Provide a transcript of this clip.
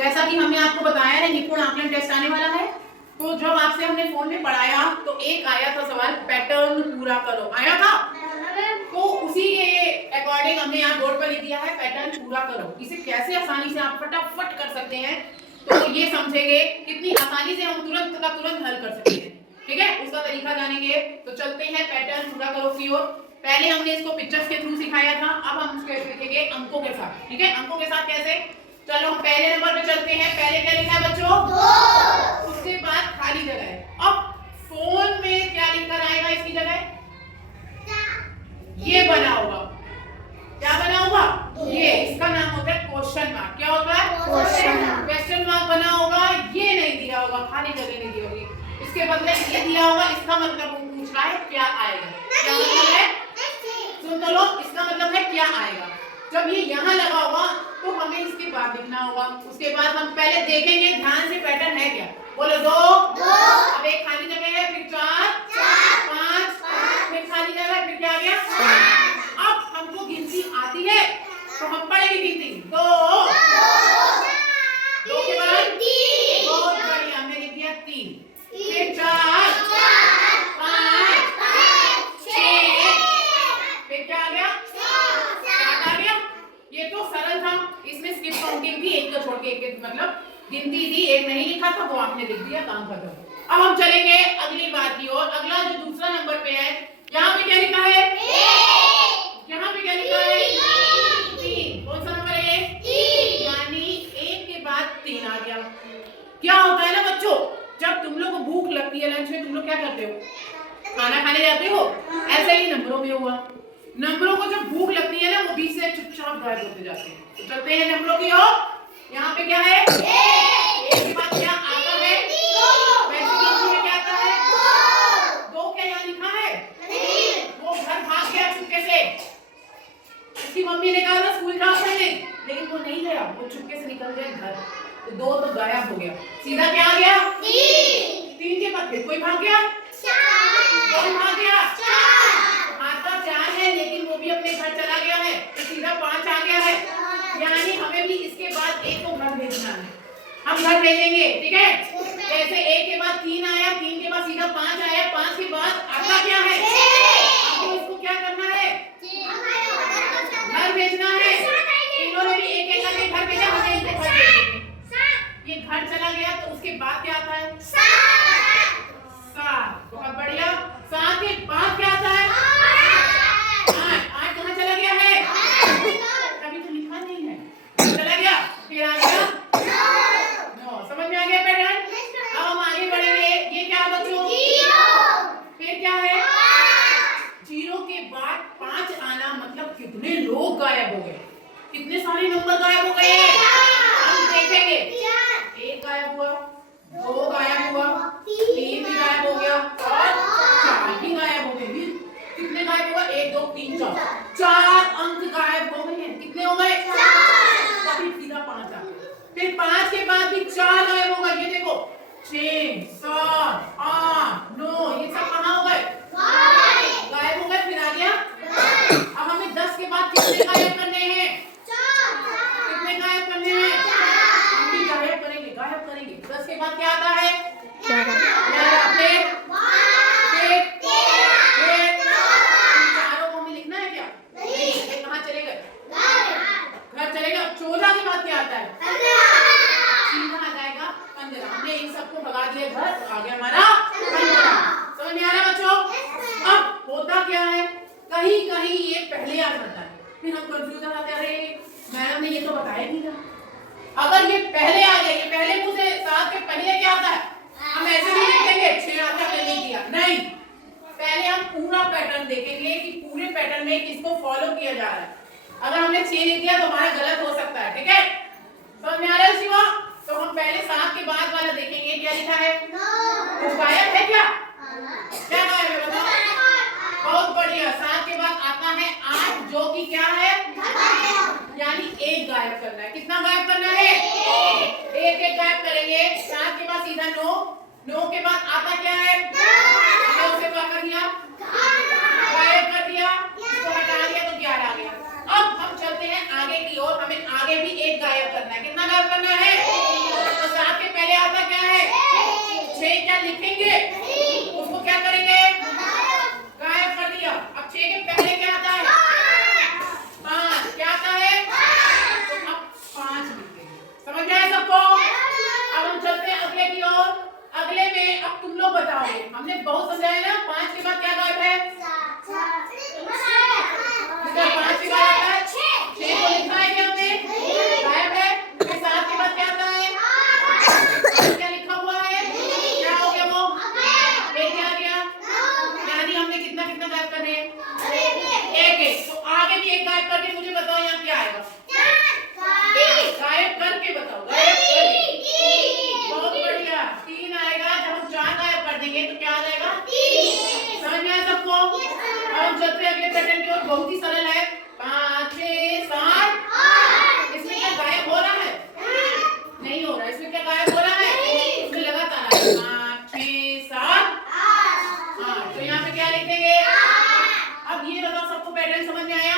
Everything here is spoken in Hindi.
जैसा कि हमने आपको बताया है निपुण आकलन टेस्ट आने वाला है, तो जब आपसे हमने फोन में पढ़ाया तो एक आया था सवाल पैटर्न पूरा करो, आया था। तो उसी के अकॉर्डिंग हमने यहाँ बोर्ड पर लिख दिया है पैटर्न पूरा करो। इसे कैसे आसानी से आप फटाफट कर सकते हैं तो ये समझेंगे कितनी आसानी से हम तुरंत का तुरंत हल कर सकते हैं। ठीक है, उसका तरीका जानेंगे। तो चलते हैं पैटर्न पूरा करो की ओर। पहले हमने इसको पिक्चर्स के थ्रू सिखाया था, अब हम इसको लिखेंगे अंकों के साथ। ठीक है, अंकों के साथ कैसे? चलो हम पहले नंबर पे चलते हैं। पहले क्या लिखा है बच्चों? 2। उसके बाद खाली जगह है। अब फोन में क्या लिखकर आएगा इसकी जगह? ये बना होगा। क्या बना होगा? ये, इसका नाम होता है क्वेश्चन मार्क। क्या होता है? क्वेश्चन मार्क बना होगा। ये नहीं दिया होगा, खाली जगह नहीं दी होगी, इसके बदले ये दिया होगा। इसका मतलब वो पूछ रहा है क्या आएगा। क्या मतलब है? सुन तो लो, इसका मतलब है क्या आएगा। जब ये यहाँ लगा होगा तो हमें इसके बाद लिखना होगा। उसके बाद हम पहले देखेंगे ध्यान से पैटर्न है क्या। बोलो 2। अब एक खाली जगह है, फिर 4, 5, फिर खाली जगह है, फिर क्या आ गया? अब हमको गिनती आती है तो हम पढ़ेंगे गिनती। 2 के बाद 3। बहुत बढ़िया, हमने लिख दिया 3। फिर 4, 5, 6, फिर क्या आ गया? 7 आ गया। ये तो सरल था, इसमें स्किप काउंटिंग थी, एक को छोड़ के एक मतलब गिनती थी, एक नहीं लिखा था वो आपने लिख दिया, काम खत्म। अब हम चलेंगे अगली बात की ओर। अगला जो दूसरा नंबर पे है, यहाँ पे क्या लिखा है? यहाँ पे क्या लिखा है? 3। कौन सा नंबर है? 3। यानी 1 के बाद 3 आ गया। क्या होता है ना बच्चों, जब तुम लोग को भूख लगती है लंच में, तुम लोग क्या करते हो? खाना खाने जाते हो। ऐसे ही नंबरों में हुआ, नंबरों को जब भूख लगती है ना वो बीच से चुपचाप गायब होते जाते हैं। तो चलते हैं नंबरों की ओर। यहाँ पे क्या है? 1 के बाद क्या आता है? 2। वैसे गिनती में क्या आता है? 2 क्या यहाँ लिखा है? वो घर भाग गया चुपके से, उसकी मम्मी ने कहा था स्कूल जाओ पहले, लेकिन वो नहीं गया, वो चुपके से निकल गया घर। तो 2 तो गायब हो गया, सीधा क्या आ गया? 3 के बाद फिर कोई भाग गया? 4। कौन भाग गया? 4। आता 4 है लेकिन वो भी अपने घर चला गया है, तो सीधा 5 आ गया है। यानी हमें भी इसके बाद 1 को घर भेजना है, हम घर भेजेंगे। ठीक है, जैसे 1 के बाद 3 आया, 3 के बाद सीधा 5 आया, 5 के बाद आता क्या है? आपको इसको क्या करना है? घर भेजना है। इन्होंने भी एक एक करके घर भेजा, हमें इनको घर भेजेंगे। ये घर चला गया तो उसके बाद क्या आता है? 7। बहुत बढ़िया। 7 के बाद क्या आता है? 8 कहाँ चला गया है? अभी तो लिखा नहीं है, चला गया। फिर आ गया 9। समझ में आ गया पैटर्न? अब हम आगे बढ़ेंगे। ये क्या बच्चों? 0। फिर क्या है? 0 के बाद 5 आना मतलब कितने लोग गायब हो गए, कितने सारे नंबर गायब हो गए हम देखेंगे। 1 गायब हुआ, 2 गायब हुआ, 3 भी गायब हो गया और 4 भी गायब हो गए। कितने गायब हुआ? 1 2 3 4, 4 अंक गायब हो गए हैं। कितने हो गए? 4। तभी सीधा 5 आ गया। फिर 5 के बाद भी 4 गायब हो गए। ये देखो 6 7 8 9, ये सब कहाँ हो गए? गायब हो गए। फिर आ गया। अब हमें 10 के बाद कितने गायब करने हैं? 4। कितने गायब करने हैं? 4। हम भी गायब करेंगे, गायब करेंगे। 10 के बाद क्या आता है? 11। फिर चारों को हमें लिखना है क्या? नहीं। ये कहाँ चले गए? घर चलेगा। 14 के बाद क्या आता है? 15। सीधा आ जाएगा 15। हमने इन सबको भगा दिया घर, तो आ गया हमारा 15। समझ में आ रहा बच्चों? अब होता क्या है, कहीं कहीं ये पहले आ जाता है, फिर हम कंफ्यूजन आते हैं, अरे मैडम ने ये तो बताया नहीं था। अगर ये पहले आ गया, ये पहले मुझे 7 के पहले क्या आता है, हम ऐसे नहीं लिखेंगे 6 आता है नहीं किया, नहीं। पहले हम पूरा पैटर्न देखेंगे कि पूरे पैटर्न में किसको फॉलो किया जा रहा है। अगर हमने 6 लिख दिया तो हमारा गलत हो सकता है। ठीक है, समझ में आ रहा है शिवा? तो हम पहले 7 के बाद वाला देखेंगे। क्या लिखा है? कुछ गायब है क्या? क्या गायब है बताओ? बहुत बढ़िया। 7 के बाद आता है 8, जो कि क्या है? यानी 1 गायब करना है। कितना गायब करना है? 1 गायब करेंगे। 7 के बाद सीधा 9, 9 के बाद आता क्या है? 9 से क्या कर दिया? गायब कर दिया, इसको हटा दिया तो 11 आ गया। अब हम चलते हैं आगे की ओर, हमें आगे भी 1 गायब करना है। कितना गायब करना है? लिखेंगे उसको क्या करेंगे, गायब कर दिया। अब 6 के पहले क्या आता है, 5, क्या आता है, तो अब 5 लिखते हैं। समझ में आया सबको? अब हम चलते हैं अगले की ओर। अगले में अब तुम लोग बताओगे, हमने बहुत समझाया ना, 5 के बाद क्या गायब है, 5 के बाद आता है 6 को लिखा है क्या हमने, गायब है। फिर 7 के बाद क्या आता है, क्या लिखा हुआ है, क्या हो गया वो, एक क्या गया, यानी हमने कितना कितना गायब करने हैं, एक एक। तो आगे भी एक गायब करके मुझे बताओ यहाँ क्या आएगा, गायब करके बताओ, गायब करके। बहुत बढ़िया, 3 आएगा। जब हम 4 गायब कर देंगे तो क्या आ जाएगा, समझ में आया सबको? अब हम चलते हैं अगले पैटर्न की ओर। बहुत ही सरल है, 5 6 7। इसमें क्या गायब हो रहा है, नहीं हो रहा। इसमें क्या गायब हो रहा है, इसमें लगातार आ रहा है, 5 6 7 8। तो यहाँ पे क्या लिखेंगे, अब ये बताओ सबको पैटर्न समझ में आया?